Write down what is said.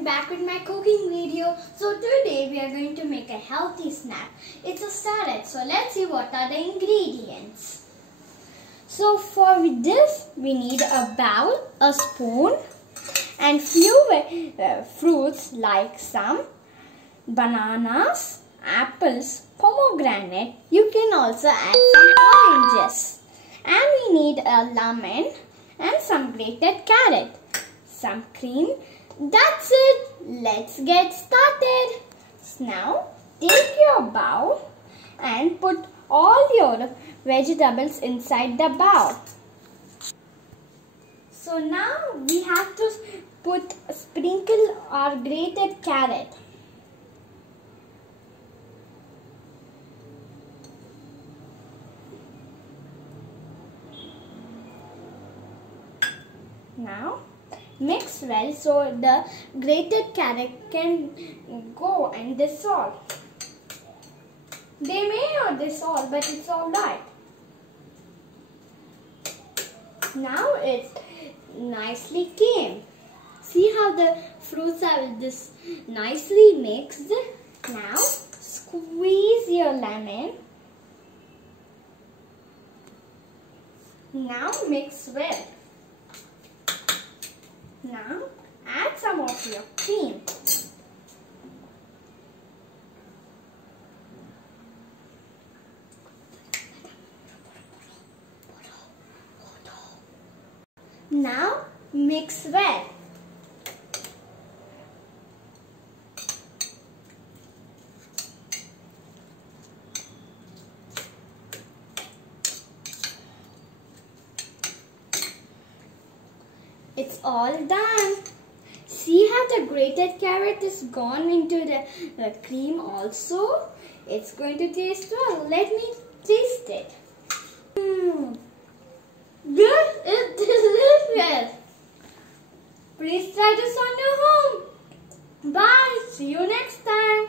I'm back with my cooking video. So today we are going to make a healthy snack. It's a salad. So let's see what are the ingredients. So for this we need a bowl, a spoon and few fruits like some bananas, apples, pomegranate. You can also add some oranges. And we need a lemon and some grated carrot. Some cream. That's it. Let's get started. Now take your bowl and put all your vegetables inside the bowl. So now we have to sprinkle our grated carrot. Now mix well so the grated carrot can go and dissolve. They may not dissolve, but it's alright. Now it's nicely came. See how the fruits are this nicely mixed. Now squeeze your lemon. Now mix well. Now add some of your cream. Now mix well. It's all done. See how the grated carrot is gone into the cream also? It's going to taste well. Let me taste it. This is delicious. Please try this on your home. Bye. See you next time.